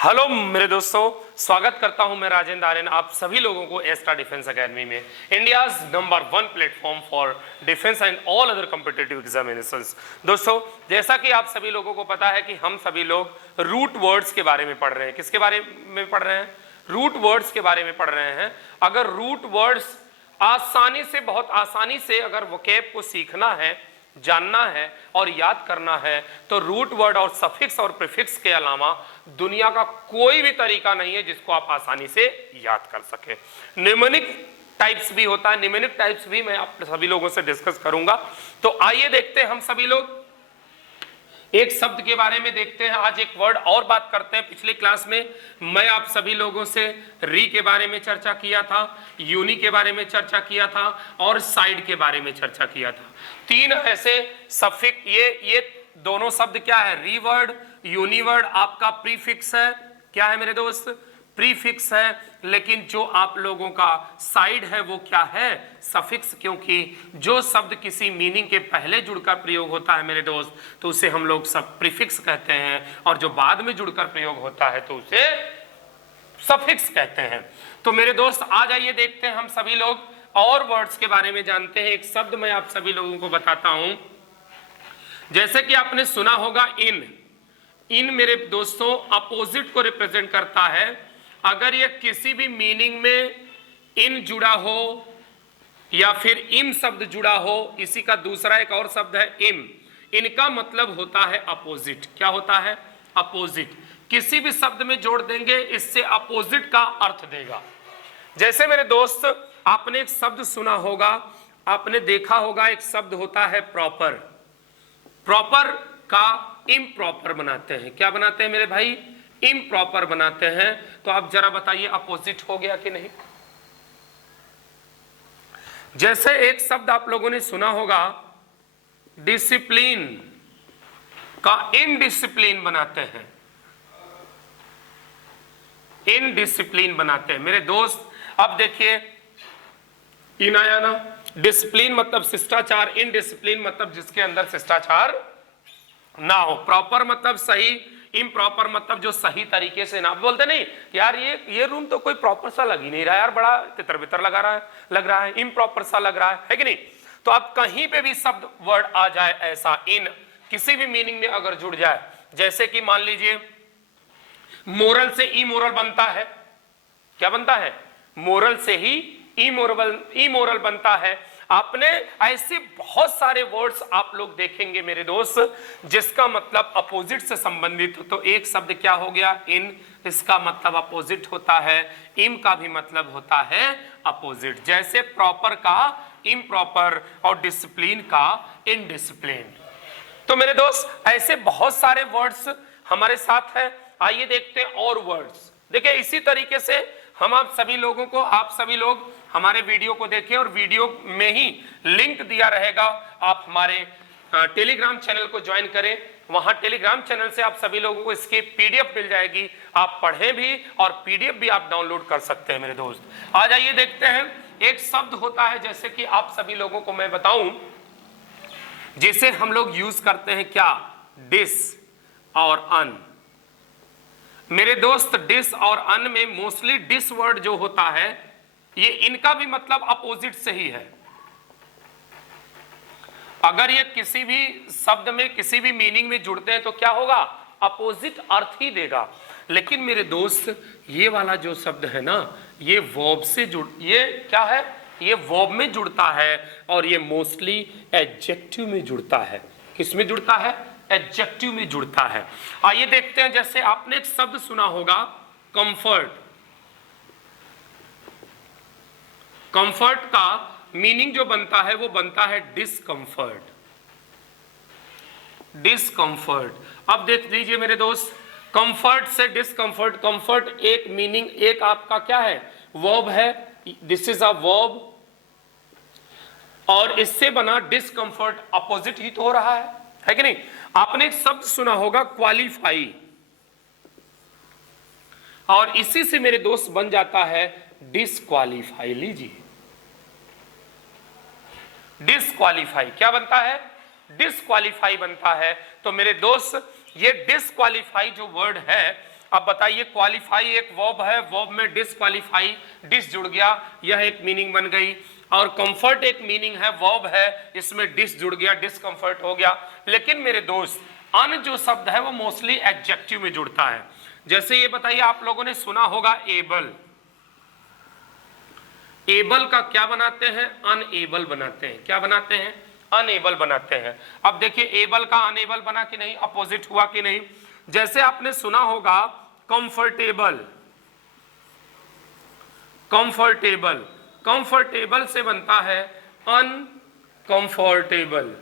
Hello मेरे दोस्तों, स्वागत करता हूं मैं राजेंद्र आर्यन आप सभी लोगों को एस्ट्रा डिफेंस एकेडमी में, India's number 1 platform for defence and all other competitive examinations. दोस्तों, जैसा कि आप सभी लोगों को पता है कि हम सभी लोग रूट वर्ड्स के बारे में पढ़ रहे हैं। किसके बारे में पढ़ रहे हैं? रूट वर्ड्स के बारे में पढ़ रहे हैं। अगर रूट वर्ड्स बहुत आसानी से अगर वोकैब को सीखना है, जानना है और याद करना है, तो रूट वर्ड और सफिक्स और प्रीफिक्स के अलावा दुनिया का कोई भी तरीका नहीं है जिसको आप आसानी से याद कर सके। निमोनिक टाइप्स भी होता है, निमोनिक टाइप्स भी मैं आप सभी लोगों से डिस्कस करूंगा। तो आइए देखते हैं, हम सभी लोग एक शब्द के बारे में देखते हैं। आज एक वर्ड और बात करते हैं। पिछली क्लास में मैं आप सभी लोगों से री के बारे में चर्चा किया था, यूनि के बारे में चर्चा किया था और साइड के बारे में चर्चा किया था। तीन ऐसे सफिक्स, ये दोनों शब्द क्या है? री वर्ड, यूनि वर्ड आपका प्रीफिक्स है। क्या है मेरे दोस्त? प्रीफिक्स है। लेकिन जो आप लोगों का साइड है वो क्या है? सफिक्स। क्योंकि जो शब्द किसी मीनिंग के पहले जुड़कर प्रयोग होता है मेरे दोस्त, तो उसे हम लोग सब प्रीफिक्स कहते हैं, और जो बाद में जुड़कर प्रयोग होता है तो उसे सफिक्स कहते हैं। तो मेरे दोस्त आ जाइए, देखते हैं हम सभी लोग और वर्ड्स के बारे में जानते हैं। एक शब्द मैं आप सभी लोगों को बताता हूं। जैसे कि आपने सुना होगा इन मेरे दोस्तों अपोजिट को रिप्रेजेंट करता है। अगर ये किसी भी मीनिंग में इन जुड़ा हो या फिर इम शब्द जुड़ा हो, इसी का दूसरा एक और शब्द है इम, इनका मतलब होता है अपोजिट। क्या होता है? अपोजिट। किसी भी शब्द में जोड़ देंगे, इससे अपोजिट का अर्थ देगा। जैसे मेरे दोस्त, आपने एक शब्द सुना होगा, आपने देखा होगा, एक शब्द होता है प्रॉपर। प्रॉपर का इम्प्रॉपर बनाते हैं। क्या बनाते हैं मेरे भाई? इम्प्रॉपर बनाते हैं। तो आप जरा बताइए, अपोजिट हो गया कि नहीं? जैसे एक शब्द आप लोगों ने सुना होगा, डिसिप्लिन का इनडिसिप्लिन बनाते हैं। इनडिसिप्लिन बनाते हैं मेरे दोस्त। अब देखिए, इन आया ना, डिसिप्लिन मतलब शिष्टाचार, इनडिसिप्लिन मतलब जिसके अंदर शिष्टाचार ना हो। प्रॉपर मतलब सही, इम्प्रॉपर मतलब जो सही तरीके से ना। बोलते नहीं यार, ये रूम तो कोई प्रॉपर सा लग ही नहीं रहा यार, बड़ा तितर बितर लग रहा है, इम्प्रॉपर सा लग रहा है कि नहीं? तो अब कहीं पे भी शब्द वर्ड आ जाए ऐसा, इन किसी भी मीनिंग में अगर जुड़ जाए, जैसे कि मान लीजिए मोरल से इमोरल बनता है। क्या बनता है? मोरल से ही इमोरल बनता है। आपने ऐसे बहुत सारे वर्ड्स आप लोग देखेंगे मेरे दोस्त, जिसका मतलब अपोजिट से संबंधित हो। तो एक शब्द क्या हो गया? इन, इसका मतलब अपोजिट होता है। इम का भी मतलब होता है अपोजिट। जैसे प्रॉपर का इम्प्रॉपर और डिसिप्लिन का इनडिसिप्लिन। तो मेरे दोस्त, ऐसे बहुत सारे वर्ड्स हमारे साथ है। आइए देखते हैं और वर्ड्स। देखिए, इसी तरीके से हम आप सभी लोग हमारे वीडियो को देखें, और वीडियो में ही लिंक दिया रहेगा। आप हमारे टेलीग्राम चैनल को ज्वाइन करें। वहां टेलीग्राम चैनल से आप सभी लोगों को इसकी पीडीएफ मिल जाएगी। आप पढ़ें भी और पीडीएफ भी आप डाउनलोड कर सकते हैं मेरे दोस्त। आ जाइए देखते हैं। एक शब्द होता है, जैसे कि आप सभी लोगों को मैं बताऊं, जिसे हम लोग यूज करते हैं, क्या? डिस और अन। मेरे दोस्त, डिस और अन में मोस्टली डिस वर्ड जो होता है, ये इनका भी मतलब अपोजिट से ही है। अगर ये किसी भी शब्द में किसी भी मीनिंग में जुड़ते हैं तो क्या होगा? अपोजिट अर्थ ही देगा। लेकिन मेरे दोस्त, ये वाला जो शब्द है ना, ये वर्ब से ये क्या है? ये वर्ब में जुड़ता है, और ये मोस्टली एडजेक्टिव में जुड़ता है। किस में जुड़ता है? एडजेक्टिव में जुड़ता है। आइए देखते हैं। जैसे आपने एक शब्द सुना होगा, कंफर्ट। कंफर्ट का मीनिंग जो बनता है वो बनता है डिस्कंफर्ट। डिस्कंफर्ट। अब देख लीजिए मेरे दोस्त, कंफर्ट से डिस्कंफर्ट। कंफर्ट एक मीनिंग, एक आपका क्या है? वर्ब है। दिस इज अ वर्ब, और इससे बना डिस्कंफर्ट, अपोजिट ही तो हो रहा है कि नहीं? आपने एक शब्द सुना होगा, क्वालिफाई, और इसी से मेरे दोस्त बन जाता है डिस्क्वालीफाई। लीजिए, डिस्क्वालीफाई क्या बनता है? डिस्क्वालीफाई बनता है। तो मेरे दोस्त, ये डिस्क्वालीफाई जो वर्ड है, अब बताइए क्वालिफाई एक वर्ब है, वर्ब में डिसक्वालीफाई, डिस जुड़ गया, यह एक मीनिंग बन गई। और कंफर्ट एक मीनिंग है, वर्ब है, इसमें डिस जुड़ गया, डिसकंफर्ट हो गया। लेकिन मेरे दोस्त अन जो शब्द है वो मोस्टली एडजेक्टिव में जुड़ता है। जैसे ये बताइए, आप लोगों ने सुना होगा एबल, एबल का क्या बनाते हैं, अनएबल बनाते हैं। क्या बनाते हैं, अनएबल बनाते हैं। अब देखिए एबल का अनएबल बना कि नहीं, अपोजिट हुआ कि नहीं। जैसे आपने सुना होगा कंफर्टेबल, कंफर्टेबल, कंफर्टेबल से बनता है अनकंफर्टेबल।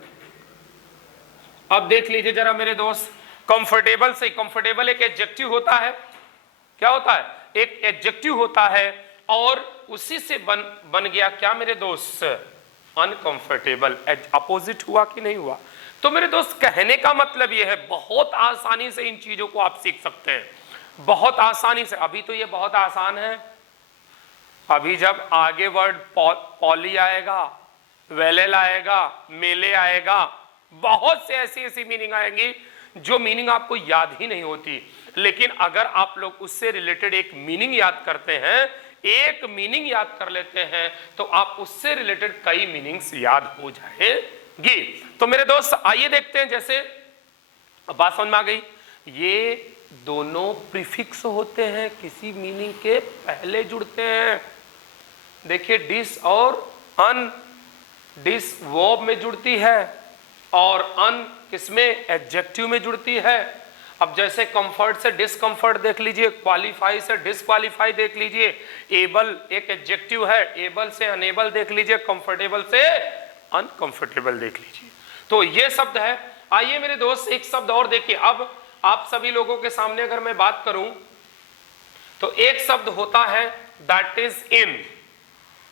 अब देख लीजिए जरा मेरे दोस्त, कंफर्टेबल से, कंफर्टेबल एक एडजेक्टिव होता है, क्या होता है, एक एडजेक्टिव होता है, और उसी से बन गया क्या मेरे दोस्त, अनकंफर्टेबल। अपोजिट हुआ कि नहीं हुआ। तो मेरे दोस्त कहने का मतलब यह है, बहुत आसानी से इन चीजों को आप सीख सकते हैं, बहुत आसानी से। अभी तो ये बहुत आसान है, अभी जब आगे वर्ड पॉली आएगा, वेलेल आएगा, मेले आएगा, बहुत से ऐसी ऐसी मीनिंग आएंगी जो मीनिंग आपको याद ही नहीं होती। लेकिन अगर आप लोग उससे रिलेटेड एक मीनिंग याद करते हैं, एक मीनिंग याद कर लेते हैं, तो आप उससे रिलेटेड कई मीनिंग्स याद हो जाएगी। तो मेरे दोस्त आइए देखते हैं, जैसे बात समझ में आ गई, ये दोनों प्रीफिक्स होते हैं, किसी मीनिंग के पहले जुड़ते हैं। देखिए डिस और अन, डिस वर्ब में जुड़ती है और अन किसमें, एडजेक्टिव में जुड़ती है। अब जैसे कंफर्ट से डिसकंफर्ट देख लीजिए, क्वालिफाई से डिसक्वालीफाई देख लीजिए, एबल एक एडजेक्टिव है, एबल से अनेबल देख लीजिए, कंफर्टेबल से अनकंफर्टेबल देख लीजिए। तो ये शब्द है। आइए मेरे दोस्त एक शब्द और देखिए। अब आप सभी लोगों के सामने अगर मैं बात करूं तो एक शब्द होता है दैट इज इन।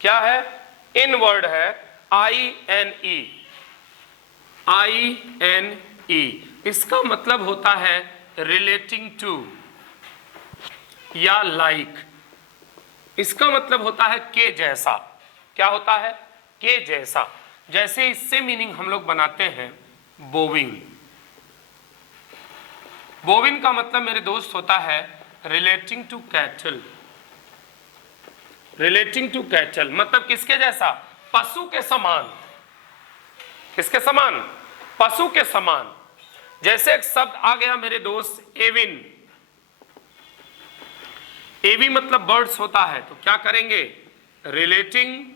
क्या है, इन वर्ड है, INE, INE। इसका मतलब होता है रिलेटिंग टू या लाइक। इसका मतलब होता है के जैसा। क्या होता है, के जैसा। जैसे इससे मीनिंग हम लोग बनाते हैं बोविंग। बोविन का मतलब मेरे दोस्त होता है relating to cattle. Relating to cattle मतलब किसके जैसा, पशु के समान। किसके समान, पशु के समान। जैसे एक शब्द आ गया मेरे दोस्त एविन। एवी मतलब बर्ड्स होता है, तो क्या करेंगे, रिलेटिंग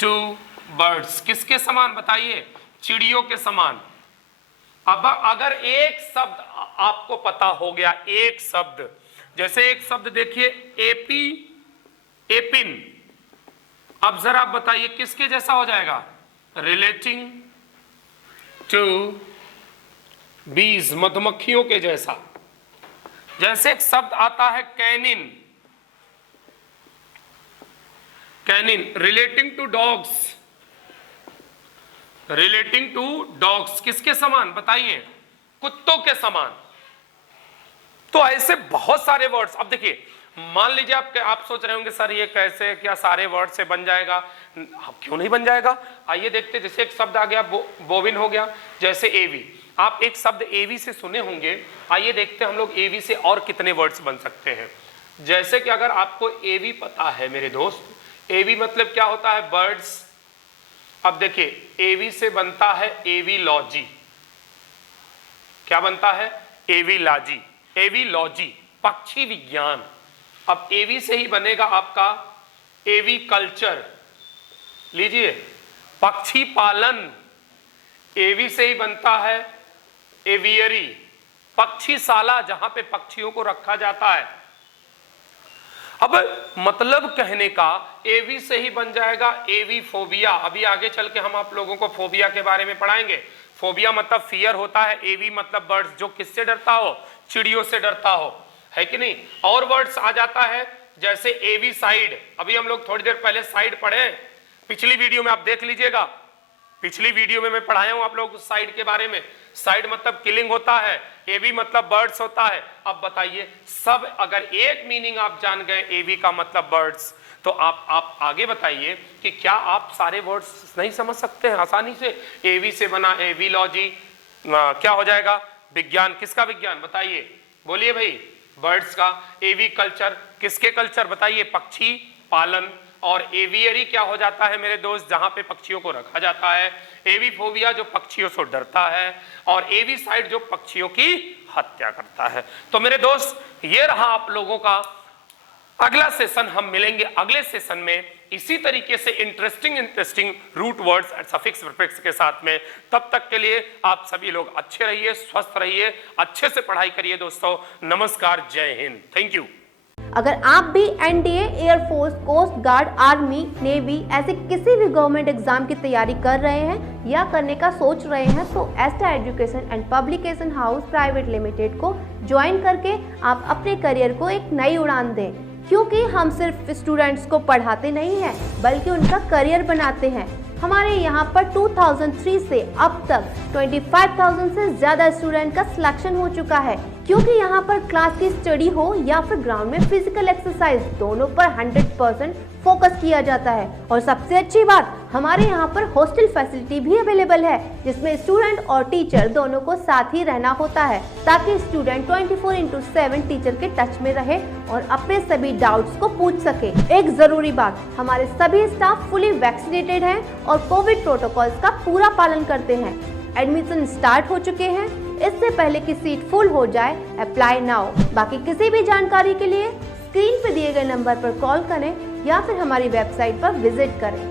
टू बर्ड्स। किसके समान बताइए, चिड़ियों के समान। अब अगर एक शब्द आपको पता हो गया, एक शब्द, जैसे एक शब्द देखिए एपी, एपिन। अब जरा आप बताइए किसके जैसा हो जाएगा, रिलेटिंग टू बीज, मधुमक्खियों के जैसा। जैसे एक शब्द आता है canine, canine relating to dogs. Relating to dogs किसके समान बताइए, कुत्तों के समान। तो ऐसे बहुत सारे वर्ड्स। अब देखिए मान लीजिए आप सोच रहे होंगे सर ये कैसे, क्या सारे वर्ड से बन जाएगा, क्यों नहीं बन जाएगा। आइए देखते, जैसे एक शब्द आ गया बोविन हो गया, जैसे एवी। आप एक शब्द एवी से सुने होंगे, आइए देखते हैं हम लोग एवी से और कितने वर्ड्स बन सकते हैं। जैसे कि अगर आपको एवी पता है मेरे दोस्त, एवी मतलब क्या होता है, बर्ड्स। अब देखिए एवी से बनता है एवीलॉजी। क्या बनता है, एवीलॉजी, एवीलॉजी पक्षी विज्ञान। अब एवी से ही बनेगा आपका एवी कल्चर। लीजिए पक्षी पालन, एवी से ही बनता है एवियरी, पक्षीशाला जहां पे पक्षियों को रखा जाता है। अब मतलब कहने का एवी से ही बन जाएगा एवी फोबिया। अभी आगे चल के हम आप लोगों को फोबिया के बारे में पढ़ाएंगे। फोबिया मतलब फियर होता है, एवी मतलब बर्ड्स, जो किससे डरता हो, चिड़ियों से डरता हो, है कि नहीं। और वर्ड्स आ जाता है जैसे एवी साइड। अभी हम लोग थोड़ी देर पहले साइड पढ़े, पिछली वीडियो में आप देख लीजिएगा, पिछली वीडियो में मैं पढ़ाया हूं आप लोग साइड के बारे में। साइड मतलब किलिंग होता है, एवी मतलब बर्ड्स होता है। अब बताइए सब अगर एक मीनिंग आप जान गए एवी का मतलब बर्ड्स, तो आप आगे बताइए कि क्या आप सारे वर्ड्स नहीं समझ सकते हैं आसानी से। एवी से बना एवीलॉजी, क्या हो जाएगा, विज्ञान। किसका विज्ञान बताइए, बोलिए भाई, बर्ड्स का। एवी कल्चर, किसके कल्चर बताइए? पक्षी पालन। और एवियरी क्या हो जाता है मेरे दोस्त? जहां पे पक्षियों को रखा जाता है। एवीफोबिया जो पक्षियों से डरता है, और एवीसाइड जो पक्षियों की हत्या करता है। तो मेरे दोस्त ये रहा आप लोगों का अगला सेशन। हम मिलेंगे अगले सेशन में इसी तरीके से interesting root words and suffix prefix के साथ में। तब तक के लिए आप सभी लोग अच्छे रहिए, स्वस्थ रहिए, अच्छे से पढ़ाई करिए दोस्तों। नमस्कार, जय हिंद, थैंक यू। अगर आप भी NDA, air force, coast guard, army, navy ऐसे किसी भी गवर्नमेंट एग्जाम की तैयारी कर रहे हैं या करने का सोच रहे हैं तो Esta education and publication house private limited को ज्वाइन करके आप अपने करियर को एक नई उड़ान दें, क्योंकि हम सिर्फ स्टूडेंट्स को पढ़ाते नहीं हैं बल्कि उनका करियर बनाते हैं। हमारे यहाँ पर 2003 से अब तक 25,000 से ज्यादा स्टूडेंट का सिलेक्शन हो चुका है, क्योंकि यहाँ पर क्लास की स्टडी हो या फिर ग्राउंड में फिजिकल एक्सरसाइज, दोनों पर 100% फोकस किया जाता है। और सबसे अच्छी बात, हमारे यहाँ पर हॉस्टल फैसिलिटी भी अवेलेबल है, जिसमें स्टूडेंट और टीचर दोनों को साथ ही रहना होता है, ताकि स्टूडेंट 24/7 टीचर के टच में रहे और अपने सभी डाउट्स को पूछ सके। एक जरूरी बात, हमारे सभी स्टाफ फुली वैक्सीनेटेड हैं और कोविड प्रोटोकॉल्स का पूरा पालन करते हैं। एडमिशन स्टार्ट हो चुके हैं, इससे पहले कि सीट फुल हो जाए अप्लाई नाउ। बाकी किसी भी जानकारी के लिए स्क्रीन पे दिए गए नंबर पर कॉल करें या फिर हमारी वेबसाइट पर विजिट करें।